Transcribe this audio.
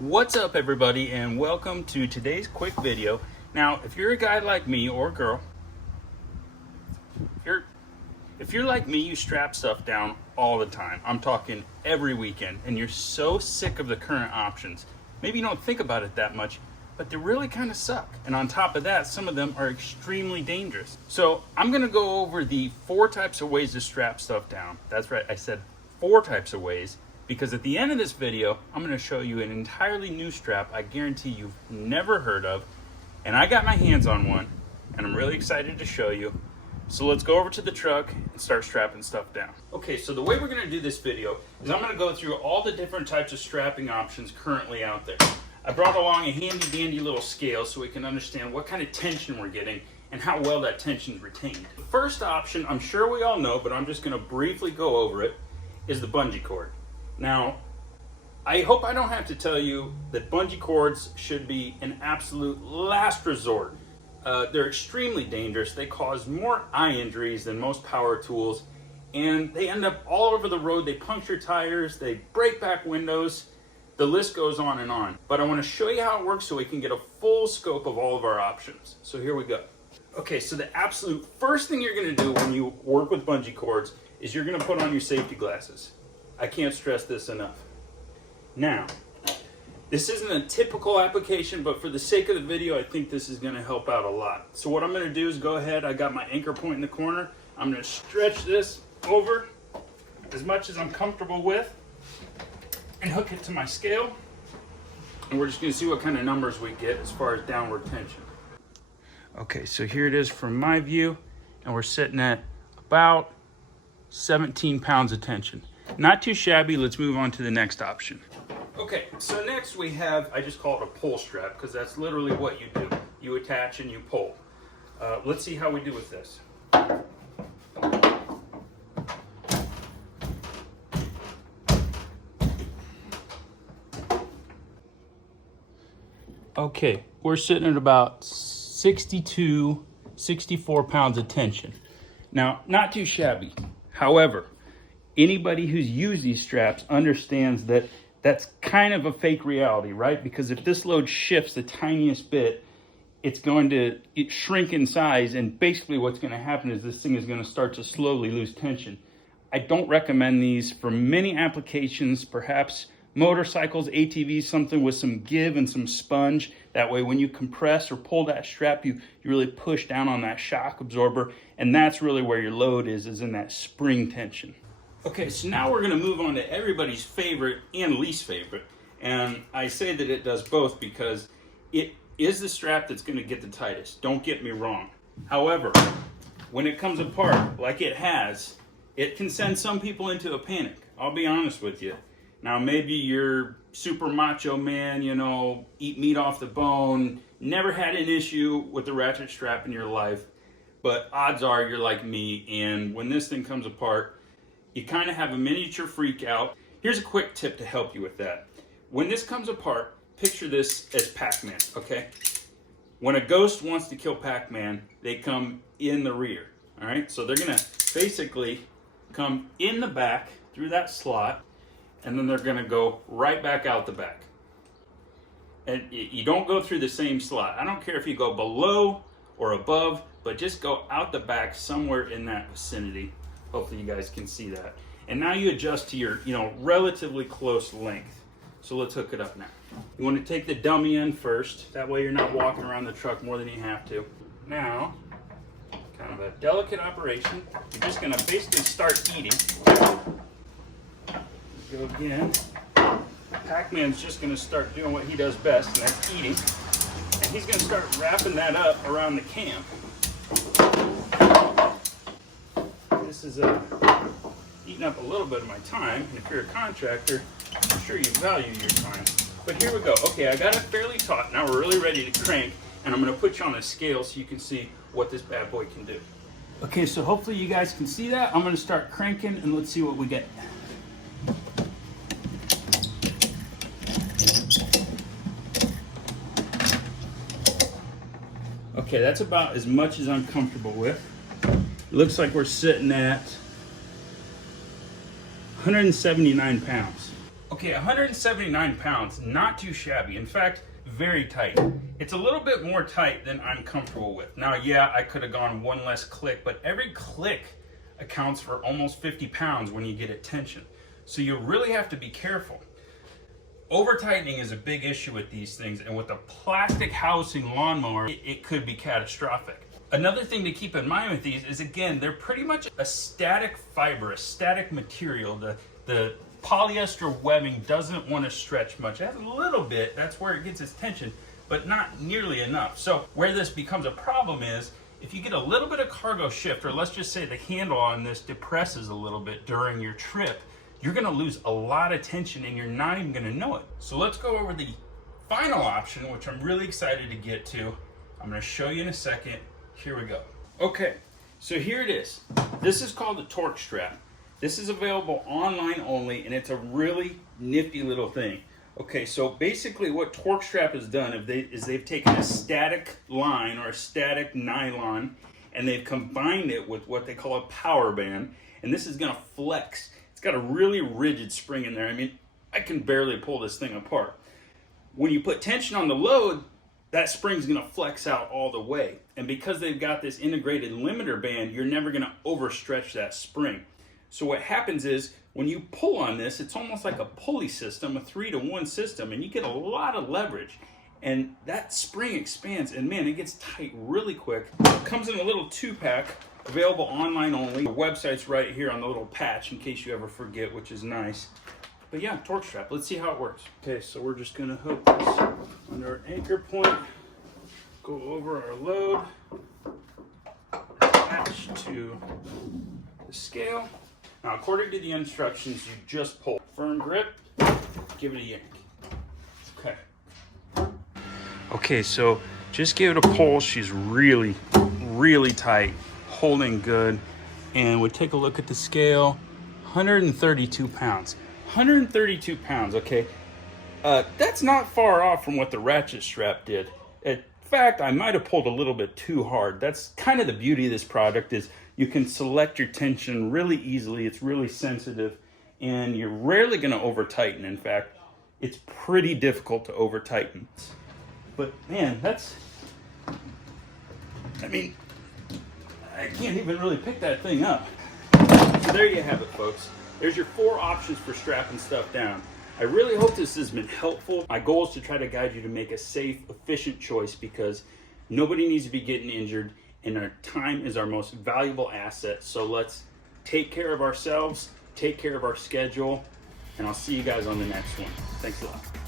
What's up everybody, and welcome to today's quick video. Now, if you're a guy like me or girl, if you're like me, you strap stuff down all the time. I'm talking every weekend, and you're so sick of the current options. Maybe you don't think about it that much, but they really kind of suck. And on top of that, some of them are extremely dangerous. So I'm gonna go over the 4 types of ways to strap stuff down. That's right, I said 4 types of ways. Because at the end of this video, I'm going to show you an entirely new strap I guarantee you've never heard of. And I got my hands on one, and I'm really excited to show you. So let's go over to the truck and start strapping stuff down. Okay, so the way we're going to do this video is I'm going to go through all the different types of strapping options currently out there. I brought along a handy dandy little scale so we can understand what kind of tension we're getting and how well that tension is retained. The first option, I'm sure we all know, but I'm just going to briefly go over it, is the bungee cord. Now, I hope I don't have to tell you that bungee cords should be an absolute last resort. They're extremely dangerous. They cause more eye injuries than most power tools, and they end up all over the road. They puncture tires, they break back windows, the list goes on and on. But I want to show you how it works so we can get a full scope of all of our options. So here we go. Okay, so the absolute first thing you're going to do when you work with bungee cords is you're going to put on your safety glasses. I can't stress this enough. Now, this isn't a typical application, but for the sake of the video, I think this is going to help out a lot. So what I'm going to do is go ahead, I got my anchor point in the corner. I'm going to stretch this over as much as I'm comfortable with and hook it to my scale. And we're just going to see what kind of numbers we get as far as downward tension. Okay, so here it is from my view, and we're sitting at about 17 pounds of tension. Not too shabby. Let's move on to the next option. Okay, so next we have, I just call it a pull strap because that's literally what you do. You attach and you pull. Let's see how we do with this. Okay, we're sitting at about 62, 64 pounds of tension. Now, not too shabby. However, anybody who's used these straps understands that that's kind of a fake reality, right? Because if this load shifts the tiniest bit, it's going to shrink in size, and basically what's going to happen is this thing is going to start to slowly lose tension. I don't recommend these for many applications, perhaps motorcycles, ATVs, something with some give and some sponge. That way when you compress or pull that strap, you really push down on that shock absorber, and that's really where your load is in that spring tension. Okay, so now we're going to move on to everybody's favorite and least favorite. And I say that it does both because it is the strap that's going to get the tightest. Don't get me wrong. However, when it comes apart like it has, it can send some people into a panic. I'll be honest with you. Now, maybe you're super macho man, you know, eat meat off the bone, never had an issue with the ratchet strap in your life, but odds are you're like me, and when this thing comes apart, you kind of have a miniature freak out. Here's a quick tip to help you with that. When this comes apart, picture this as Pac-Man, okay? When a ghost wants to kill Pac-Man, they come in the rear, all right? So they're gonna basically come in the back through that slot, and then they're gonna go right back out the back. And you don't go through the same slot. I don't care if you go below or above, but just go out the back somewhere in that vicinity. Hopefully you guys can see that. And now you adjust to your, relatively close length. So let's hook it up now. You want to take the dummy in first. That way you're not walking around the truck more than you have to. Now, kind of a delicate operation. You're just going to basically start eating. Go again. Pac-Man's just going to start doing what he does best, and that's eating. And he's going to start wrapping that up around the camp. This is eating up a little bit of my time. And if you're a contractor, I'm sure you value your time. But here we go. Okay, I got it fairly taut. Now we're really ready to crank, and I'm going to put you on a scale so you can see what this bad boy can do. Okay, so hopefully you guys can see that. I'm going to start cranking, and let's see what we get. Okay, that's about as much as I'm comfortable with. It looks like we're sitting at 179 pounds. Okay, 179 pounds, not too shabby. In fact, very tight. It's a little bit more tight than I'm comfortable with. Now, yeah, I could have gone one less click, but every click accounts for almost 50 pounds when you get at tension. So you really have to be careful. Over tightening is a big issue with these things, and with a plastic housing lawnmower, it could be catastrophic. Another thing to keep in mind with these is, again, they're pretty much a static fiber, a static material. The polyester webbing doesn't want to stretch much. It has a little bit, that's where it gets its tension, but not nearly enough. So where this becomes a problem is if you get a little bit of cargo shift, or let's just say the handle on this depresses a little bit during your trip, you're going to lose a lot of tension and you're not even going to know it. So let's go over the final option, which I'm really excited to get to. I'm going to show you in a second. Here we go. Okay, so here it is. This is called the TorkStrap. This is available online only, and it's a really nifty little thing. Okay, so basically what TorkStrap has done is they've taken a static line or a static nylon, and they've combined it with what they call a power band, and this is gonna flex. It's got a really rigid spring in there. I mean, I can barely pull this thing apart. When you put tension on the load, that spring's gonna flex out all the way. And because they've got this integrated limiter band, you're never gonna overstretch that spring. So what happens is when you pull on this, it's almost like a pulley system, a 3-to-1 system, and you get a lot of leverage. And that spring expands, and man, it gets tight really quick. It comes in a little 2-pack, available online only. The website's right here on the little patch in case you ever forget, which is nice. But yeah, TorkStrap, let's see how it works. Okay, so we're just gonna hook this under our anchor point, go over our load, attach to the scale. Now, according to the instructions, you just pull. Firm grip, give it a yank. Okay. Okay, so just give it a pull. She's really, really tight, holding good. And we take a look at the scale, 132 pounds. 132 pounds, okay? That's not far off from what the Ratchet Strap did. In fact, I might have pulled a little bit too hard. That's kind of the beauty of this product, is you can select your tension really easily. It's really sensitive, and you're rarely going to over tighten. In fact, it's pretty difficult to over tighten. But man, I mean, I can't even really pick that thing up. So there you have it, folks. There's your 4 options for strapping stuff down. I really hope this has been helpful. My goal is to try to guide you to make a safe, efficient choice, because nobody needs to be getting injured, and our time is our most valuable asset. So let's take care of ourselves, take care of our schedule, and I'll see you guys on the next one. Thanks a lot.